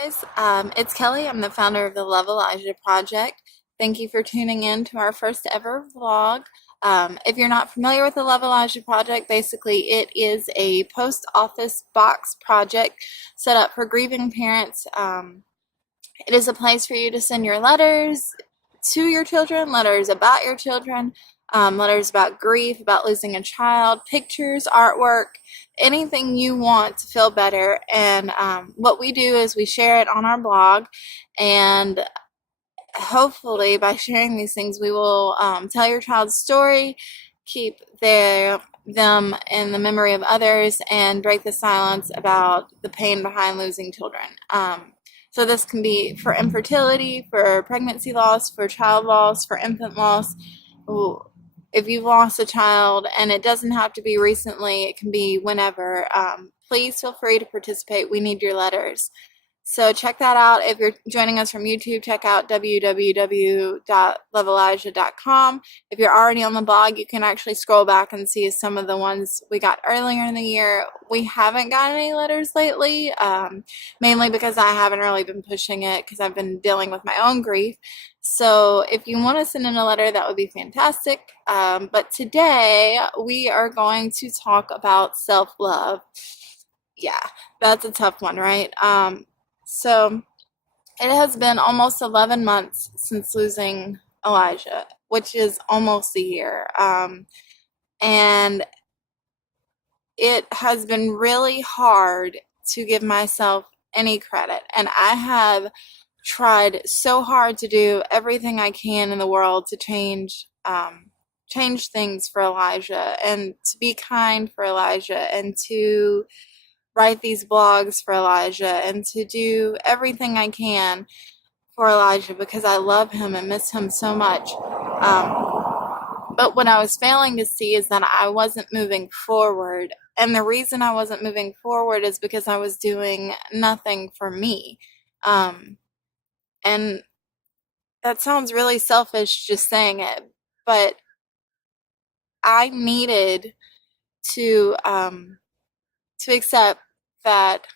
Guys, it's Kelly. I'm the founder of the Love Elijah Project. Thank you for tuning in to our first ever vlog. If you're not familiar with the Love Elijah Project, basically it is a post office box project set up for grieving parents. It is a place for you to send your letters to your children, letters about your children, letters about grief, about losing a child, pictures, artwork, anything you want to feel better. And what we do is we share it on our blog, and hopefully by sharing these things, we will tell your child's story, keep them in the memory of others, and break the silence about the pain behind losing children. So this can be for infertility, for pregnancy loss, for child loss, for infant loss. If you've lost a child, and it doesn't have to be recently, it can be whenever, please feel free to participate. We need your letters. So check that out. If you're joining us from YouTube, check out www.loveelijah.com. If you're already on the blog, you can actually scroll back and see some of the ones we got earlier in the year. We haven't gotten any letters lately, mainly because I haven't really been pushing it because I've been dealing with my own grief. So if you want to send in a letter, that would be fantastic. But today we are going to talk about self-love. Yeah, that's a tough one, right? So it has been almost 11 months since losing Elijah, which is almost a year. And it has been really hard to give myself any credit. And I have tried so hard to do everything I can in the world to change things for Elijah, and to be kind for Elijah, and to write these blogs for Elijah, and to do everything I can for Elijah because I love him and miss him so much. But what I was failing to see is that I wasn't moving forward. And the reason I wasn't moving forward is because I was doing nothing for me. And that sounds really selfish just saying it, but I needed to accept that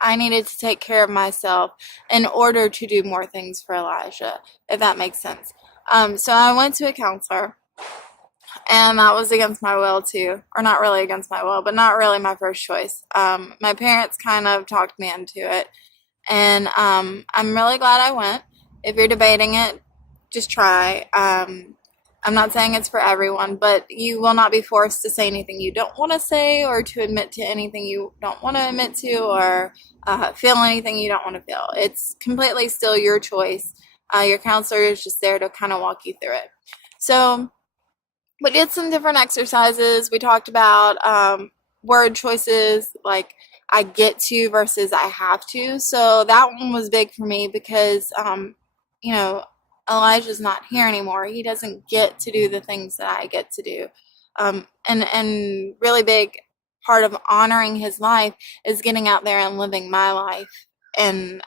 I needed to take care of myself in order to do more things for Elijah, if that makes sense. So I went to a counselor, and that was against my will too, or not really against my will, but not really my first choice. My parents kind of talked me into it, and I'm really glad I went. If you're debating it, just try. I'm not saying it's for everyone, but you will not be forced to say anything you don't want to say, or to admit to anything you don't want to admit to, or feel anything you don't want to feel. It's completely still your choice. Your counselor is just there to kind of walk you through it. So we did some different exercises. We talked about word choices, like I get to versus I have to. So that one was big for me because, you know, Elijah's not here anymore. He doesn't get to do the things that I get to do. And really big part of honoring his life is getting out there and living my life, and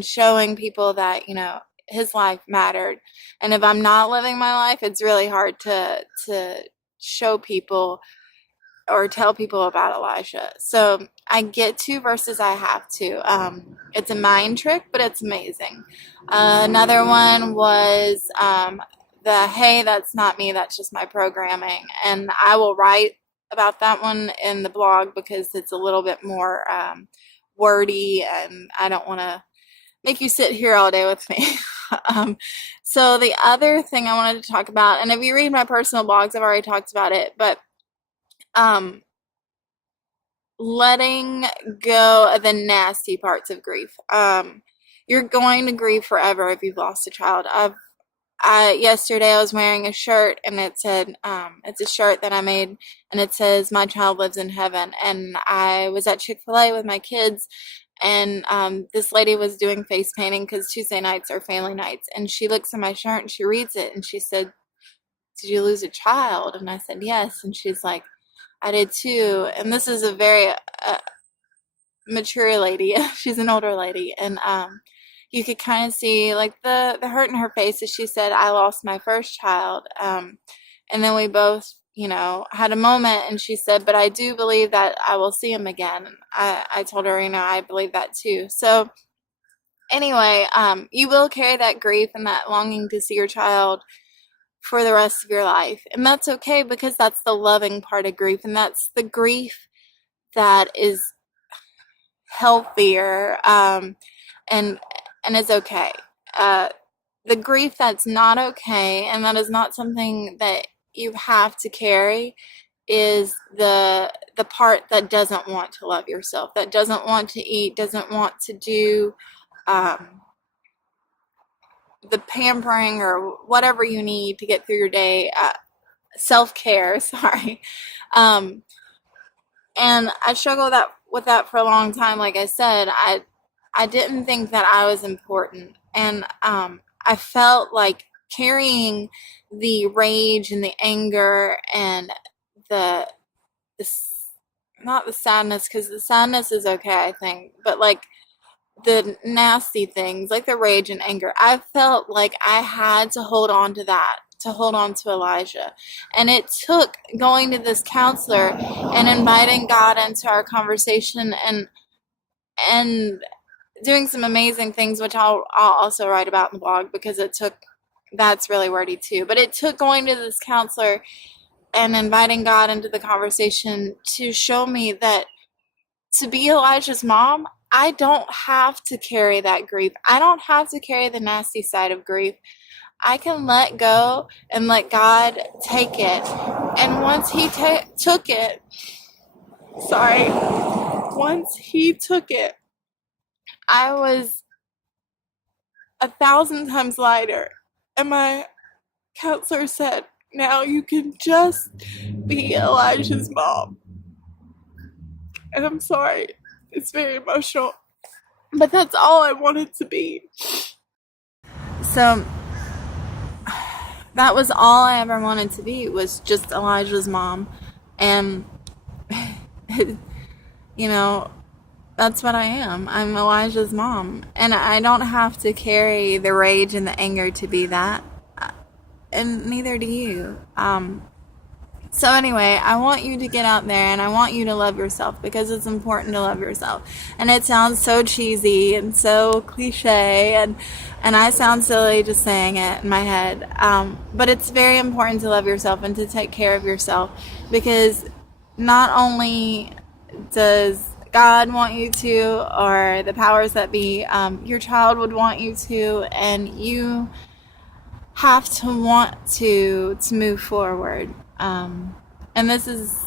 showing people that, his life mattered. And if I'm not living my life, it's really hard to show people or tell people about Elijah. So I get to versus I have to. It's a mind trick, but it's amazing. Another one was the hey, that's not me, that's just my programming. And I will write about that one in the blog because it's a little bit more wordy, and I don't want to make you sit here all day with me. So the other thing I wanted to talk about, and if you read my personal blogs, I've already talked about it, but um, letting go of the nasty parts of grief. You're going to grieve forever if you've lost a child. Yesterday I was wearing a shirt, and it said, it's a shirt that I made, and it says, "My child lives in heaven." And I was at Chick-fil-A with my kids, and this lady was doing face painting because Tuesday nights are family nights. And she looks at my shirt and she reads it, and she said, "Did you lose a child?" And I said, "Yes." And she's like, "I did too." And this is a very mature lady. She's an older lady, and you could kind of see like the hurt in her face as she said, "I lost my first child." And then we both had a moment, and she said, but I do believe that I will see him again. I told her, I believe that too. So anyway, you will carry that grief and that longing to see your child for the rest of your life. And that's okay, because that's the loving part of grief. And that's the grief that is healthier, and is okay. The grief that's not okay, and that is not something that you have to carry, is the part that doesn't want to love yourself, that doesn't want to eat, doesn't want to do the pampering or whatever you need to get through your day, self-care, sorry. And I struggled with that for a long time. Like I said, I didn't think that I was important, and I felt like carrying the rage and the anger and the not the sadness, because the sadness is okay, I think, but like the nasty things, like the rage and anger, I felt like I had to hold on to that, to hold on to Elijah. And it took going to this counselor and inviting God into our conversation, and doing some amazing things, which I'll also write about in the blog, because that's really wordy too. But it took going to this counselor and inviting God into the conversation to show me that to be Elijah's mom, I don't have to carry that grief. I don't have to carry the nasty side of grief. I can let go and let God take it. And once he took it, I was 1,000 times lighter. And my counselor said, now you can just be Elijah's mom. And I'm sorry, it's very emotional, but that's all I wanted to be. So that was all I ever wanted to be, was just Elijah's mom. And that's what I am. I'm Elijah's mom, and I don't have to carry the rage and the anger to be that, and neither do you. So anyway, I want you to get out there, and I want you to love yourself, because it's important to love yourself. And it sounds so cheesy and so cliche, and I sound silly just saying it in my head. But it's very important to love yourself and to take care of yourself, because not only does God want you to, or the powers that be, your child would want you to, and you have to want to move forward. And this is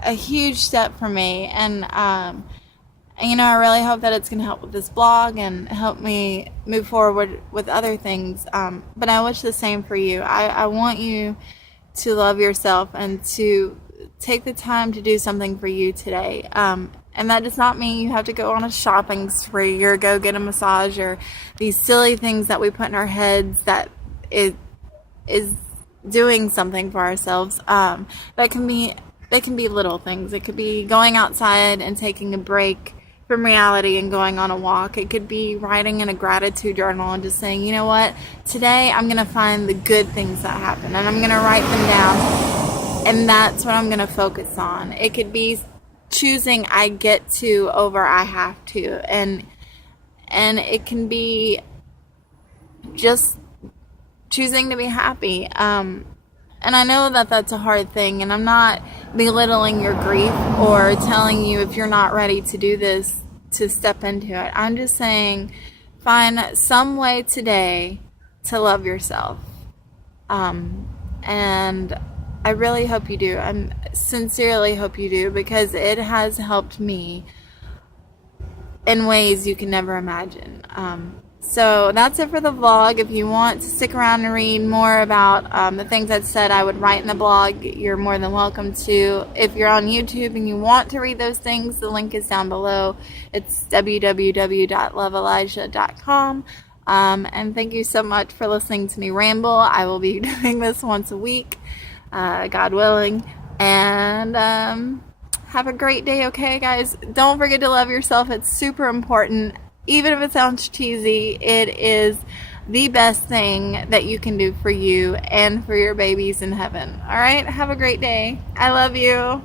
a huge step for me, and I really hope that it's going to help with this blog and help me move forward with other things, but I wish the same for you. I want you to love yourself and to take the time to do something for you today, and that does not mean you have to go on a shopping spree or go get a massage or these silly things that we put in our heads that it is doing something for ourselves. They can be little things. It could be going outside and taking a break from reality and going on a walk. It could be writing in a gratitude journal and just saying, you know what, today I'm going to find the good things that happen, and I'm going to write them down, and that's what I'm going to focus on. It could be choosing I get to over I have to, and it can be just choosing to be happy. And I know that that's a hard thing, and I'm not belittling your grief or telling you if you're not ready to do this to step into it. I'm just saying, find some way today to love yourself. And I really hope you do. I sincerely hope you do, because it has helped me in ways you can never imagine. So that's it for the vlog. If you want to stick around and read more about the things I said I would write in the blog, you're more than welcome to. If you're on YouTube and you want to read those things, the link is down below. It's www.loveelijah.com. And thank you so much for listening to me ramble. I will be doing this once a week, God willing. And have a great day, okay, guys? Don't forget to love yourself. It's super important. Even if it sounds cheesy, it is the best thing that you can do for you and for your babies in heaven. All right? Have a great day. I love you.